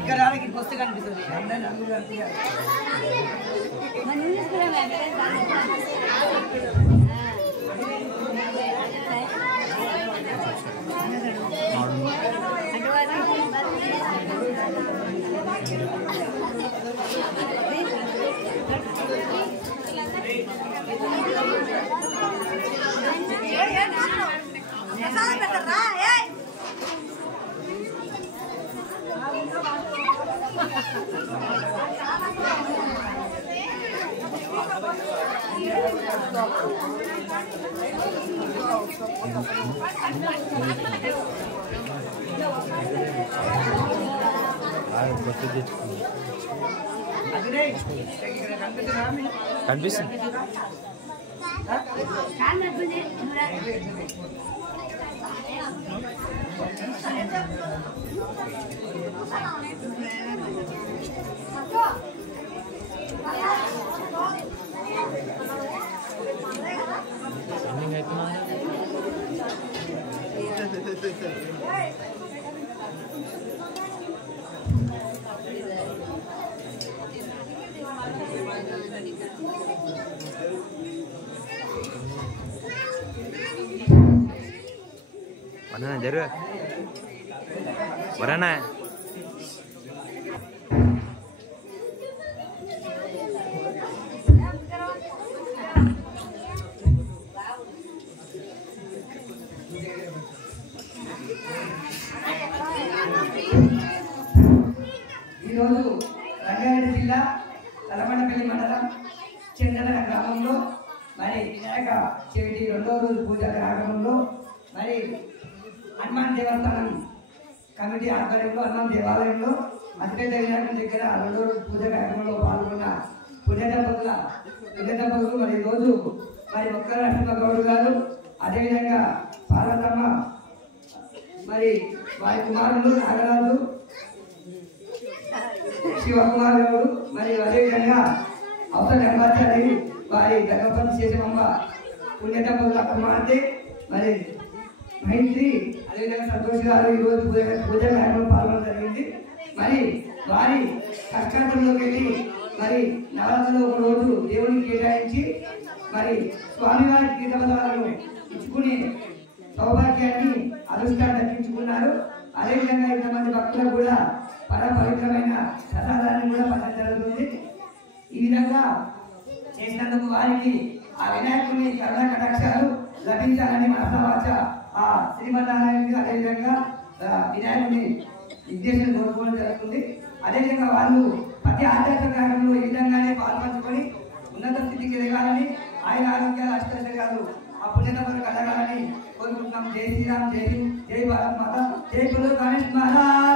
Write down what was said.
ఇక్కడ వస్తే కనిపిస్తుంది కనిపిస్తుంది వరనా జరుగు వరనా ఈరోజు రంగారెడ్డి జిల్లా తలమండపల్లి మండలం చెందల గ్రామంలో మరి వినాయక చవితి రెండో రోజు పూజ కార్యక్రమంలో మరి హనుమాన్ దేవస్థానం కమిటీ ఆధ్వర్యంలో హనుమాన్ దేవాలయంలో అతిపెద్ద వినాయకుని దగ్గర రెండో రోజు పూజ కార్యక్రమంలో పాల్గొన్న పుణ్యదంపతులు మరి రోజు మరి ఒక్క నరసింహగౌడ్ గారు అదేవిధంగా పార్వతమ్మ మరి వారి కుమారులు నాగరాజు శివకుమార్ గౌడు మరి అదేవిధంగా అవసర రంగాచారి వారి గర్భపతి చేసేమమ్మ పుణ్యదంపతుల కుమార్తె మరి మైత్రి అదేవిధంగా సంతోష్ గారు ఈరోజు పూజ కార్యక్రమం పాల్గొనడం జరిగింది. మరి వారి కష్టాంతంలోకి వెళ్ళి మరి నవరాత్రులు ఒక రోజు దేవునికి కేటాయించి మరి స్వామివారి గీతపదాలను ఇచ్చుకునే సౌభాగ్యాన్ని అదృష్టాన్ని దక్కించుకున్నారు. అదేవిధంగా ఇంతమంది భక్తులకు కూడా పవిత్రమైన ప్రసాదాన్ని కూడా పంచడం జరుగుతుంది. ఈ విధంగా చేసినందుకు వారికి ఆ వినాయకుని కరుణ కటాక్షాలు లభించాలని మనసావాచ ఆ శ్రీమన్నారాయణకి అదేవిధంగా వినాయకుని నిర్దేశం కోరుకోవడం జరుగుతుంది. అదేవిధంగా వాళ్ళు ప్రతి ఆధ్యాత్మిక కార్యంలో ఈ విధంగానే పాల్పంచుకొని ఉన్నత స్థితికి ఎదగాలని ఆయన ఆరోగ్యాలు అష్టైశ్వర్యాలు ఆ పుణ్యతపరు కలగాలని కోరుకుంటున్నాం. జై శ్రీరామ్, జై హింద్, జై భారత్ మాత, జై గురు గణేష్ మహారాజ్.